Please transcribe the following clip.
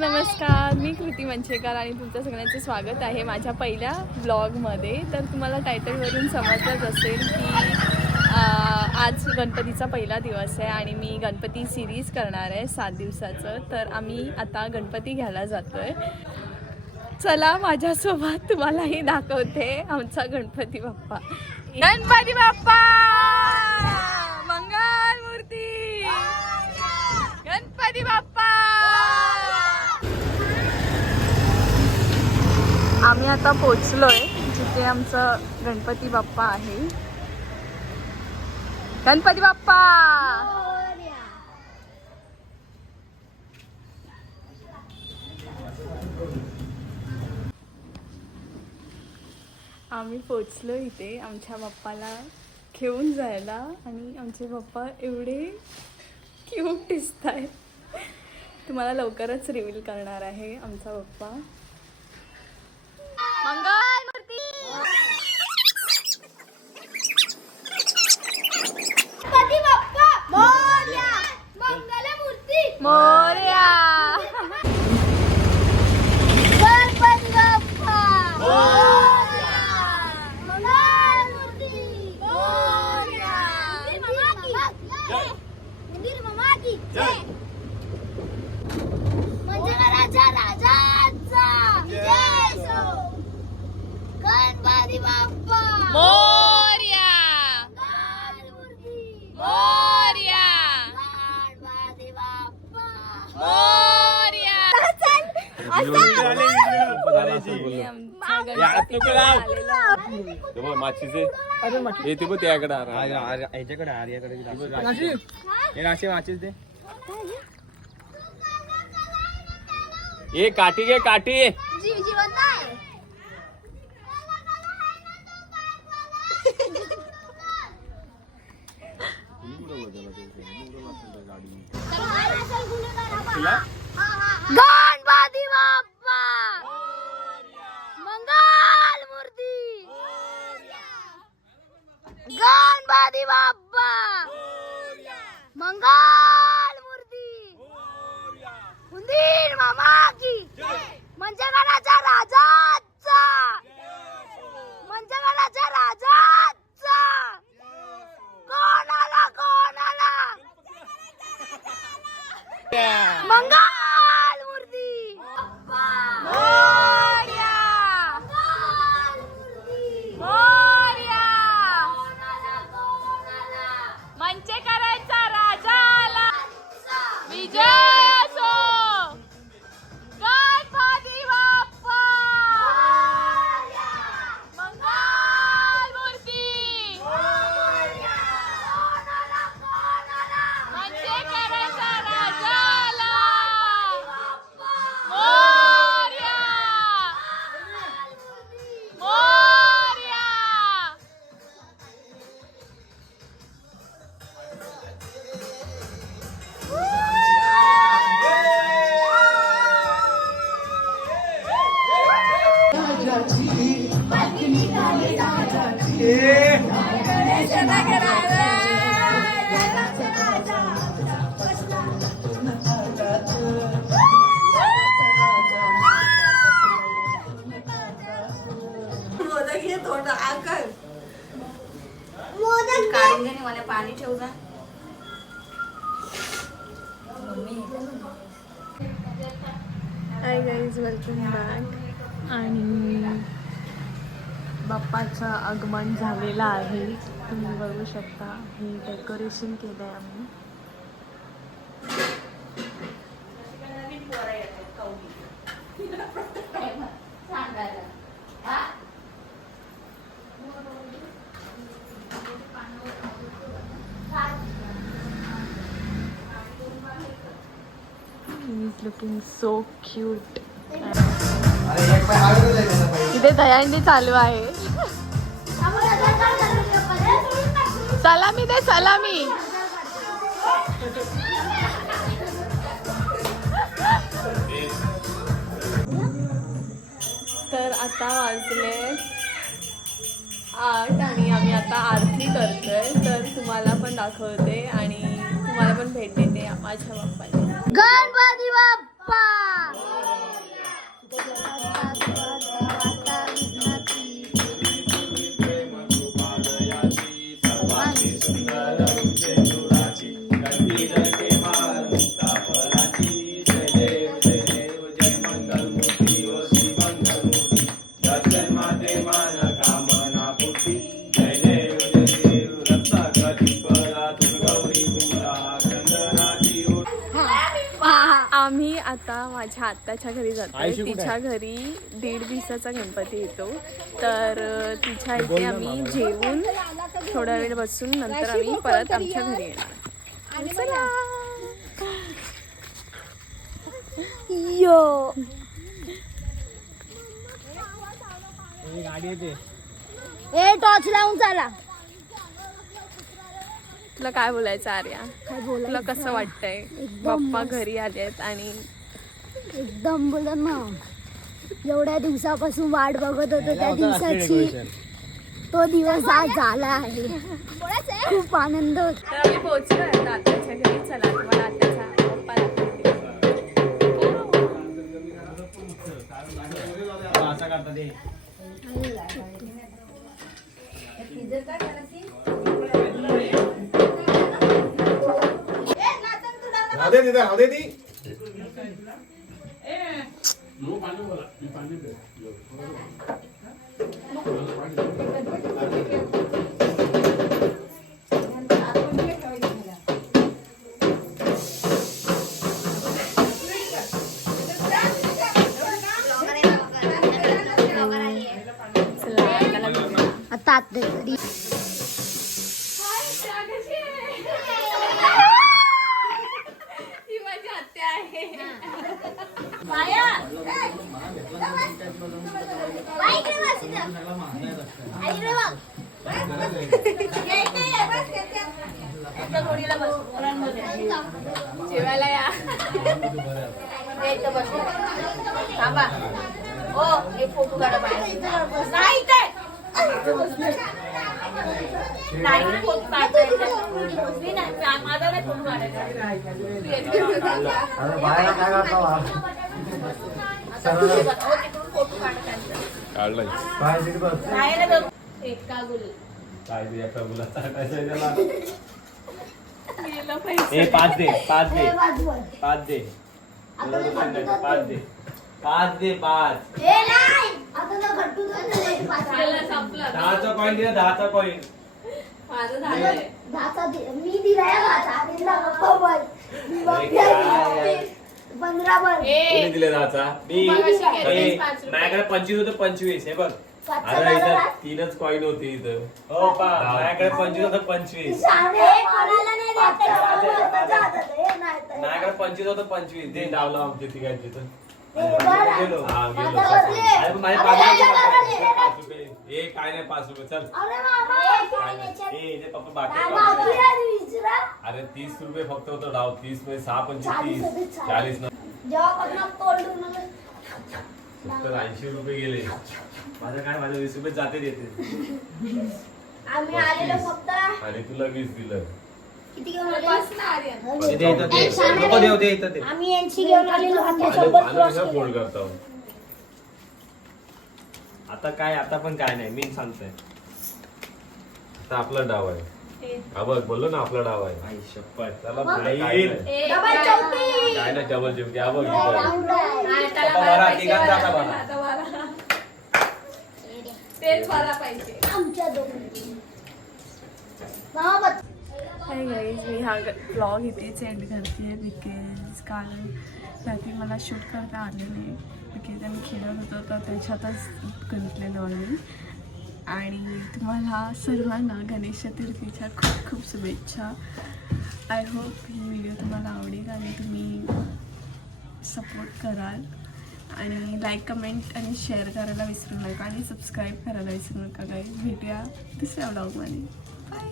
नमस्कार, मी कृती मंचेकर आणि तुमचं सगळ्यांचं स्वागत आहे माझ्या पहिल्या ब्लॉगमध्ये. तर तुम्हाला टायटलवरून समजलंच असेल की आज गणपतीचा पहिला दिवस आहे आणि मी गणपती सिरीज करणार आहे 7 दिवसाचं. तर आम्ही आता गणपती घ्यायला जातो आहे. चला माझ्यासोबत तुम्हालाही दाखवते आमचा गणपती बाप्पा. गणपती बाप्पा मंगल मूर्ती, गणपती बाप्पा. आम्ही आता पोचलोय जिथे आमचं गणपती बाप्पा आहे. गणपती बाप्पा आम्ही पोचलो इथे आमच्या बाप्पाला घेऊन जायला आणि आमचे बाप्पा एवढे क्यूट दिसत आहेत. तुम्हाला लवकरच रिव्हील करणार आहे आमचा बाप्पा. मंगल मूर्ती, गणपती बाप्पा मोरया, मंगल मूर्ती मोरया. गणपती बाप्पा मोरया, मंगल मूर्ती मोरया. मंदिर मामा की जय. मंदिराचा राजाचा जय सो. गणपती बाप्पा मोरया, मंगल मूर्ती मोरया, गणपती बाप्पा मोरया. आम्ही आमच्या गणपतीकडे आलेलो आहोत. माचीचे हे ते बघ त्याकडे याच्याकडे आर्याकडे हे राशी माचीच दे. ए काठी घे काठी. जिवंत आहे. गणपती बाप्पा मंगल मूर्ती, गणपती बाप्पा मंगल मूर्ती. उंदीर मामा की मंचगडाच्या राजाचा, मंचगडाच्या राजाचा. कोणाला कोणाला मंगल मूर्ती मोरया, मोरया. मंचेकरांचा राजा आला, विजय असो. गणपती बाप्पा मंगल मूर्ती, मंचेकरांचा राजा आला. मोरया, मोरया. मला पाणी ठेवू. Hi guys, welcome back. आणि बाप्पाचं आगमन झालेलं आहे. तुम्ही बघू शकता हे डेकोरेशन केलं आहे आम्ही. He's looking so cute. इथे दहीहंडी चालू आहे. सलामी दे सलामी. तर आता वाजले 8 आणि आम्ही आता आरती करतोय. तर तुम्हाला पण दाखवते आणि तुम्हाला पण भेट देते माझ्या बाप्पाला. गणपती बाप्पा आता माझ्या आत्याच्या घरी जाते. आईशी कुठे तिच्या घरी 1.5 दिवसाचा गणपती येतो. तर तिच्या इथे आम्ही जेवून थोडा वेळ बसून नंतर आम्ही परत आमच्या घरी येणार. चला. यो गाडी येते. ए टॉर्च लावून चला. तुला काय बोलायचं आर्या? काय बोला तुला कसं वाटतंय एकदम पप्पा घरी आलेत आणि एकदम बोला ना, एवढ्या दिवसापासून वाट बघत होतो त्या दिवसाची. तो दिवस आज झाला आहे. खूप आनंद होत. तर आम्ही पोहोचलो आता आत्याच्या घरी. चला तुम्हाला आत्याचा पप्पा दाखवते. असं करता ते. राधे तिथे राधे ती. आता आत ही माझी आत्या आहे. जेवायला या. पाच दे. दहाचा कॉईन दिला. 10चा कॉईन. माझं झालंय. मी दिलाय 15 बर. कोणी दिले 10चा? मी. मगाशी केलेस 5 रुपये. माझ्याकडे 25 होतं. 25 हे बघ. अरे इथं 3च कॉईन होती इथं. हो पा माझ्याकडे 25 होतं. 25 माझ्याकडे 25 होतं. 25 ते डावला आमच्या तिघांची तर. गेलो. हा गेलो. अरे पण माझ्या 5 रुपये. ए काय नाही 5 रुपये चल. ए इथे पप्पा बाकी. अरे 30 रुपये फक्त होतं डाव. 30 मध्ये 6 25 30 40 न 70 80 रुपये गेले. माझं काय माझं 20 रुपये जाते देते. आम्ही आलेलो फक्त आणि तुला 20 दिलं. किती घेऊन आले? बस ना आर्या. आम्ही यांची घेऊन आलेलो फोल्ड करतो. आता काय आता पण काय नाही मी सांगतोय. आता आपला डाव आहे. हा बघ बोललो ना आपला डाव आहे. आई शपथ त्याला काय नाही डबल चिमटी. हा बघ तेच मला पाहिजे. आमच्या दोघांची हाय गाईज, मी हा ब्लॉग इथेच एंड करते आहे बिकॉज काल रात्री मला शूट करता आले नाही. बिकॉज आम्ही खेळत होतो तर त्याच्यातच गुंतलेलो आम्ही. आणि तुम्हाला सर्वांना गणेश चतुर्थीच्या खूप खूप शुभेच्छा. आय होप ही व्हिडिओ तुम्हाला आवडेल आणि तुम्ही सपोर्ट कराल. आणि लाईक कमेंट आणि शेअर करायला विसरू नका आणि सबस्क्राईब करायला विसरू नका गाईज. भेटूया दुसऱ्या ब्लॉगमध्ये. बाय.